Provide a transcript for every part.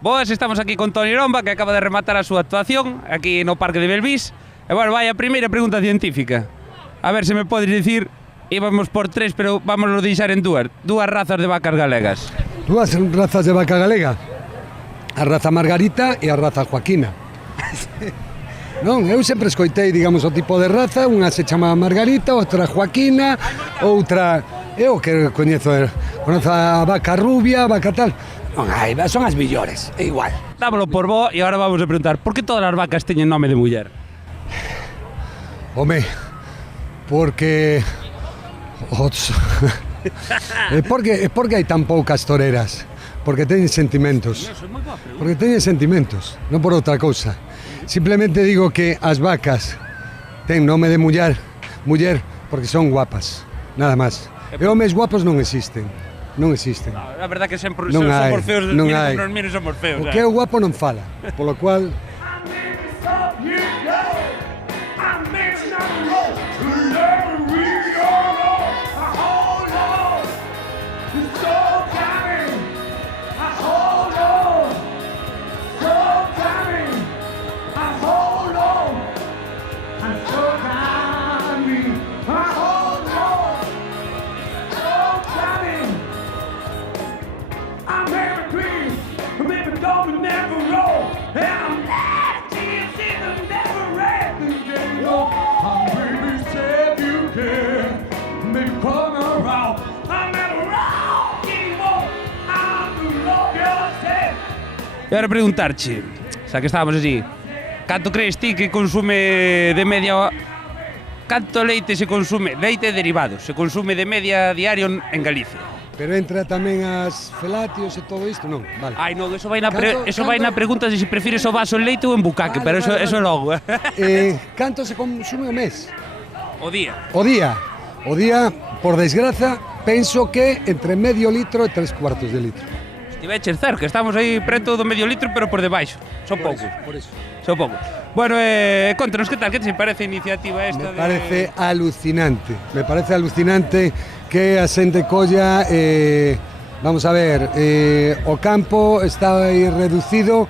Boas, estamos aquí con Toni Lomba, que acaba de rematar a súa actuación aquí no Parque de Belvís. E bueno, vai a primeira pregunta científica. A ver se me podes dicir, íbamos por tres, pero vámonos deixar en dúas razas de vacas galegas. Dúas razas de vaca galega? A raza Margarita e a raza Joaquina. Non, eu sempre escoitei, digamos, o tipo de raza, unha se chama Margarita, outra Joaquina, outra... Eu que coñezo a vaca rubia, a vaca tal... Non hai, son as millores, é igual. Dámoslo por bo e agora vamos a preguntar, por que todas as vacas teñen nome de muller? Home, porque... porque hai tan poucas toreras, porque teñen sentimentos. Porque teñen sentimentos, non por outra cousa. Simplemente digo que as vacas ten nome de muller porque son guapas, nada máis. E homes guapos non existen. Non existen. A verdade que sempre somos feos, miren somos feos. O que é o guapo non fala, polo cual... E agora preguntarche, xa que estábamos así, canto crees ti que consume de media... Canto leite se consume, leite derivados, se consume de media diario en Galicia? Pero entra tamén as felatios e todo isto, non? Vale. Ai, non, eso vai na pregunta de se prefires o vaso en leite ou en bucaque, pero eso logo. Canto se consume o mes? O día. O día, por desgraza, penso que entre medio litro e 3/4 de litro. Estiveches cerca, estamos aí preto do medio litro, pero por debaixo. Son poucos. Por eso. Son poucos. Bueno, contanos, que tal? Que te parece a iniciativa esta? Me parece alucinante. Me parece alucinante que a xente colla... vamos a ver, o campo está aí reducido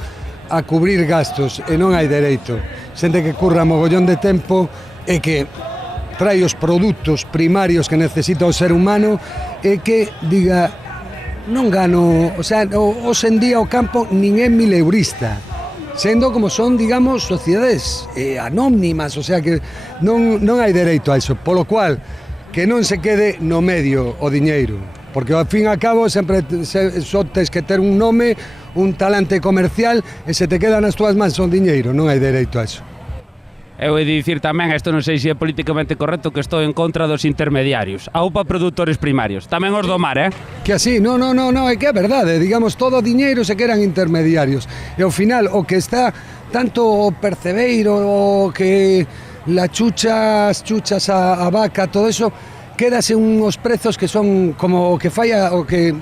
a cubrir gastos e non hai dereito. Xente que curra mogollón de tempo e que trae os produtos primarios que necesita o ser humano e que diga... Non gano, o sea, hoxe en día o campo nin é mileurista, sendo como son, digamos, sociedades anónimas, o sea que non hai dereito a iso, polo cual que non se quede no medio o diñeiro, porque ao fin e ao cabo sempre só tes que ter un nome, un talante comercial e se te queda nas túas mans o diñeiro, non hai dereito a iso. Eu he de dicir tamén, isto non sei se é políticamente correcto, que estou en contra dos intermediarios. Aupa produtores primarios, tamén os do mar, Que así, non, é que é verdade, digamos, todo o diñeiro se quedan intermediarios. E ao final, o que está tanto o percebeiro, o que la chucha, as chuchas, a vaca, todo eso, quédase uns prezos que son como o que falla, o que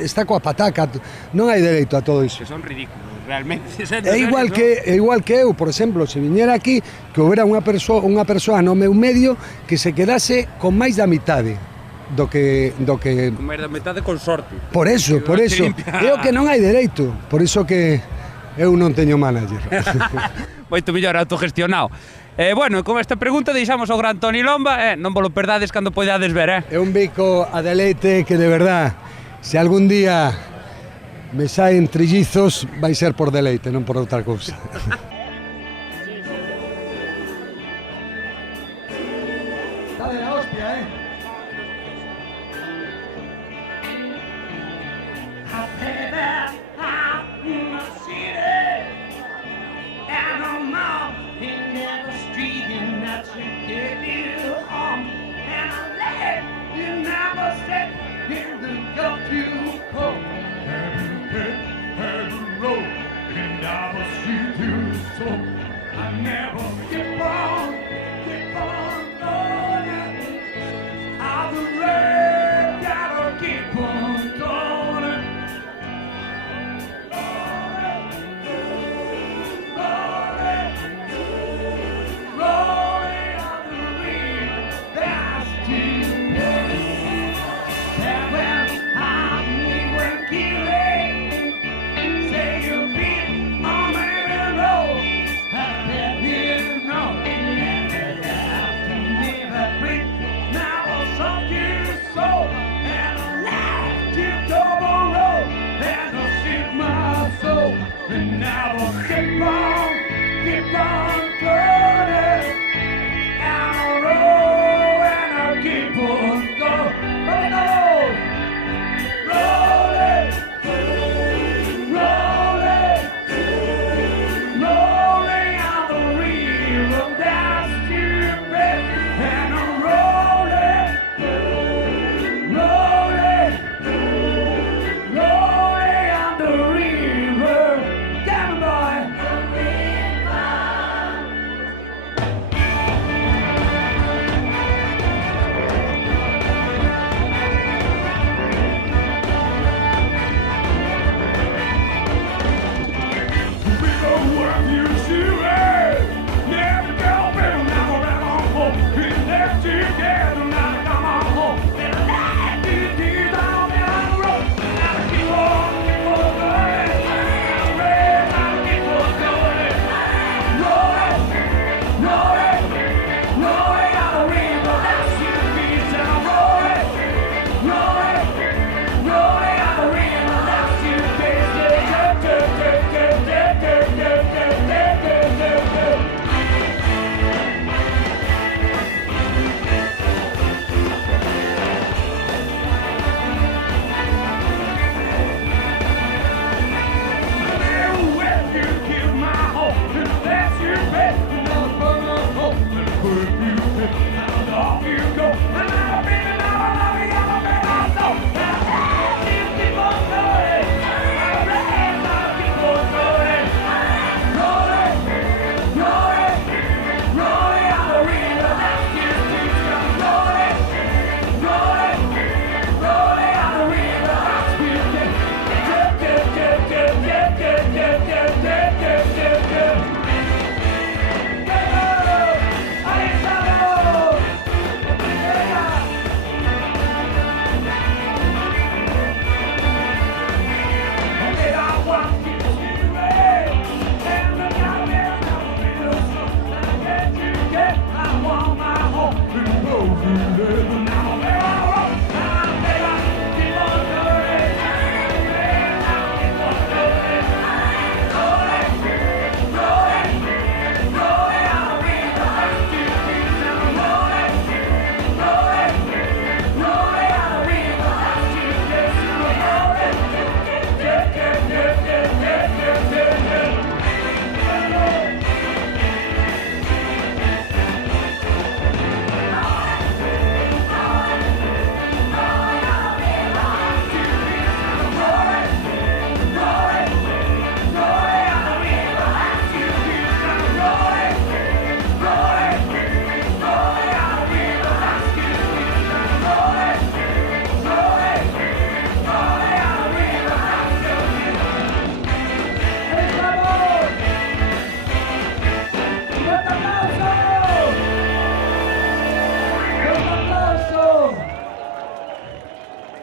está coa pataca, non hai dereito a todo iso. Que son ridículos. Realmente, é igual que eu, por exemplo, se viñera aquí que houbera unha persoa no meu medio que se quedase con máis da mitade do que con máis da mitade con sorte. Por eso, é o que non hai dereito, por iso que eu non teño manager. Moito mellor autogestionado. Bueno, con esta pregunta deixamos ao gran Toni Lomba, non vos lo perdades cando poidades ver, É un bico a deleite que de verdad, se algún día me saen trillizos, vai ser por deleite, non por outra cousa. Está de la hostia,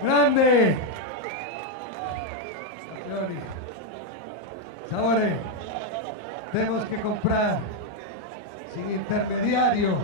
Grande. Sabores, tenemos que comprar sin intermediarios.